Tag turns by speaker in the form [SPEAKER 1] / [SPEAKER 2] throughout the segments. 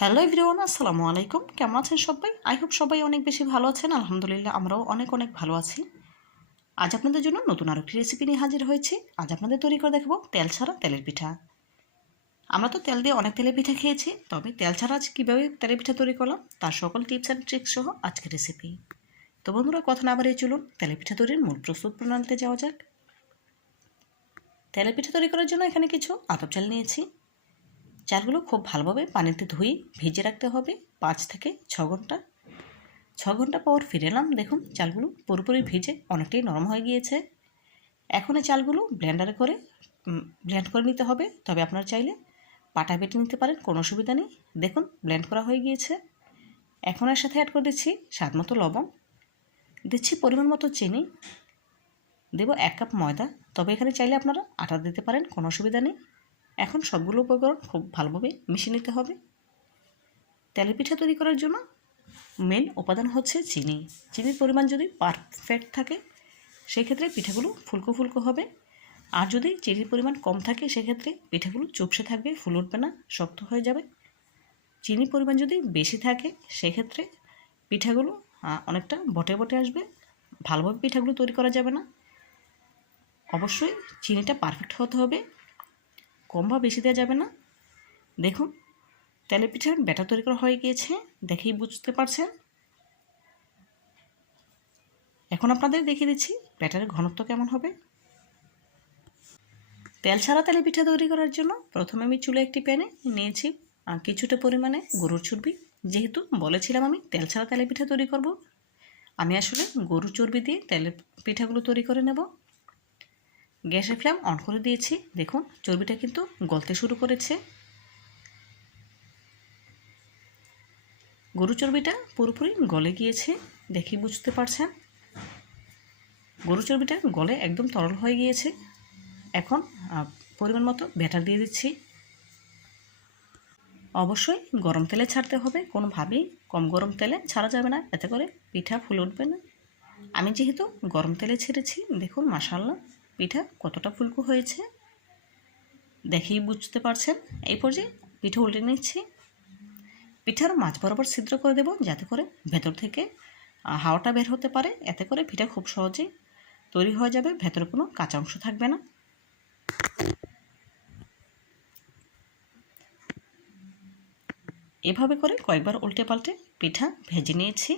[SPEAKER 1] Hello everyone আসসালামু আলাইকুম। কেমন আছেন সবাই? আই হোপ সবাই অনেক বেশি ভালো আছেন। আলহামদুলিল্লাহ, আমরাও অনেক অনেক ভালো আছি। আজ আপনাদের জন্য নতুন আরও একটি রেসিপি নিয়ে হাজির হয়েছি। আজ আপনাদের তৈরি করে দেখাবো তেল ছাড়া তেলের পিঠা। আমরা তো তেল দিয়ে অনেক তেলের পিঠা খেয়েছি, তবে তেল ছাড়া আজ কীভাবে তেলের পিঠা তৈরি করলাম, তার সকল টিপস অ্যান্ড ট্রিক্স সহ আজকের রেসিপি তো বন্ধুরা, কথা না বাড়িয়ে চলুন, তেলের পিঠা তৈরির মূল প্রস্তুত প্রণালীতে যাওয়া যাক। তেলের পিঠা তৈরি করার জন্য এখানে কিছু আতপ চাল নিয়েছি। চালগুলো খুব ভালোভাবে পানিতে ধুয়ে ভিজে রাখতে হবে পাঁচ থেকে ছ ঘণ্টা। ছ ঘণ্টা পর ফিরে এলাম, দেখুন চালগুলো পুরোপুরি ভিজে অনেকটাই নরম হয়ে গিয়েছে। এখন এই চালগুলো ব্লেন্ডারে করে ব্লেন্ড করে নিতে হবে। তবে আপনারা চাইলে পাটা বেটে নিতে পারেন, কোনো অসুবিধা নেই। দেখুন, ব্লেন্ড করা হয়ে গিয়েছে। এখন এর সাথে অ্যাড করে দিচ্ছি স্বাদ মতো লবণ। দিচ্ছি পরিমাণ মতো চিনি। দেবো এক কাপ ময়দা। তবে এখানে চাইলে আপনারা আটা দিতে পারেন, কোনো অসুবিধা নেই। এখন সবগুলো উপকরণ খুব ভালোভাবে মিশিয়ে নিতে হবে। তেলের পিঠা তৈরি করার জন্য মেন উপাদান হচ্ছে চিনি। চিনির পরিমাণ যদি পারফেক্ট থাকে, সেক্ষেত্রে পিঠাগুলো ফুলকো ফুলকো হবে। আর যদি চিনির পরিমাণ কম থাকে, সেক্ষেত্রে পিঠাগুলো চুপসে থাকবে, ফুল উঠবে না, শক্ত হয়ে যাবে। চিনির পরিমাণ যদি বেশি থাকে, সেক্ষেত্রে পিঠাগুলো অনেকটা বটে বটে আসবে। ভালোভাবে পিঠাগুলো তৈরি করা যাবে না। অবশ্যই চিনিটা পারফেক্ট হতে হবে। কম বা বেশি দেওয়া যাবে না। দেখুন তেলের পিঠার ব্যাটার তৈরি করা হয়ে গিয়েছে, দেখেই বুঝতে পারছেন। এখন আপনাদের দেখিয়ে দিচ্ছি ব্যাটারের ঘনত্ব কেমন হবে। তেল ছাড়া তেলে পিঠা তৈরি করার জন্য প্রথমে আমি চুলে একটি প্যানে নিয়েছি কিছুটা পরিমাণে গরুর চর্বি। যেহেতু বলেছিলাম আমি তেল ছাড়া তেলে পিঠা তৈরি করব, আমি আসলে গরুর চর্বি দিয়ে তেলের পিঠাগুলো তৈরি করে নেব। গ্যাসের ফ্লেম অন করে দিয়েছি। দেখুন, চর্বিটা কিন্তু গলতে শুরু করেছে। গরু চর্বিটা পুরোপুরি গলে গিয়েছে দেখি বুঝতে পারছেন। গরু চর্বিটা গলে একদম তরল হয়ে গিয়েছে। এখন পরিমাণ মতো ব্যাটার দিয়ে দিচ্ছি। অবশ্যই গরম তেলে ছাড়তে হবে, কোনোভাবেই কম গরম তেলে ছাড়া যাবে না। এতে করে পিঠা ফুলে উঠবে না। আমি যেহেতু গরম তেলে ছেড়েছি, দেখুন মাসাল্লাহ পিঠা কতটা ফুলকো হয়েছে? দেখেই বুঝতে পারছেন? এই পর্যায়ে পিঠা উল্টে নিচ্ছি। পিঠার মাছ বরাবর ছিদ্র করে দেব যাতে করে ভেতর থেকে হাওয়াটা বের হতে পারে। এতে করে পিঠা খুব সহজেই তৈরি হয়ে যাবে। ভেতরে কোনো কাঁচা অংশ থাকবে না। এভাবে করে কয়েকবার উল্টে পাল্টে পিঠা ভেজে নিয়েছি।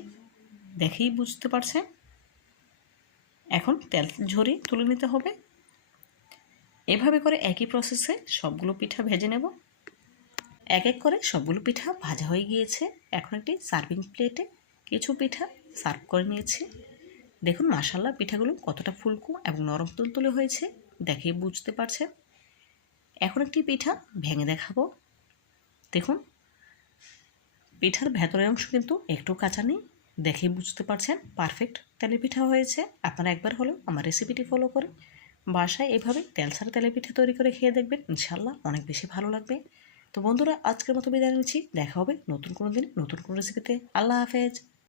[SPEAKER 1] দেখেই বুঝতে পারছেন? এখন তেল ঝরিয়ে তুলে নিতে হবে। এভাবে করে একই প্রসেসে সবগুলো পিঠা ভেজে নেব। এক এক করে সবগুলো পিঠা ভাজা হয়ে গিয়েছে। এখন একটি সার্ভিং প্লেটে কিছু পিঠা সার্ভ করে নিয়েছি। দেখুন মাসাল্লা পিঠাগুলো কতটা ফুলকো এবং নরম তুলতুলে হয়েছে দেখে বুঝতে পারছেন। এখন একটি পিঠা ভেঙে দেখাবো। দেখুন, পিঠার ভেতরের অংশ কিন্তু একটু কাঁচা নেই দেখে বুঝতে পারছেন পারফেক্ট তেলে পিঠা হয়েছে। আপনারা একবার হলেও আমার রেসিপিটি ফলো করে বাসায় এভাবে তেল ছাড়া তেলে পিঠা তৈরি করে খেয়ে দেখবেন ইনশাল্লাহ অনেক বেশি ভালো লাগবে। তো বন্ধুরা, আজকের মতো বিদায় নিচ্ছি। দেখা হবে নতুন কোনো দিন, নতুন কোনো রেসিপিতে আল্লাহ হাফেজ।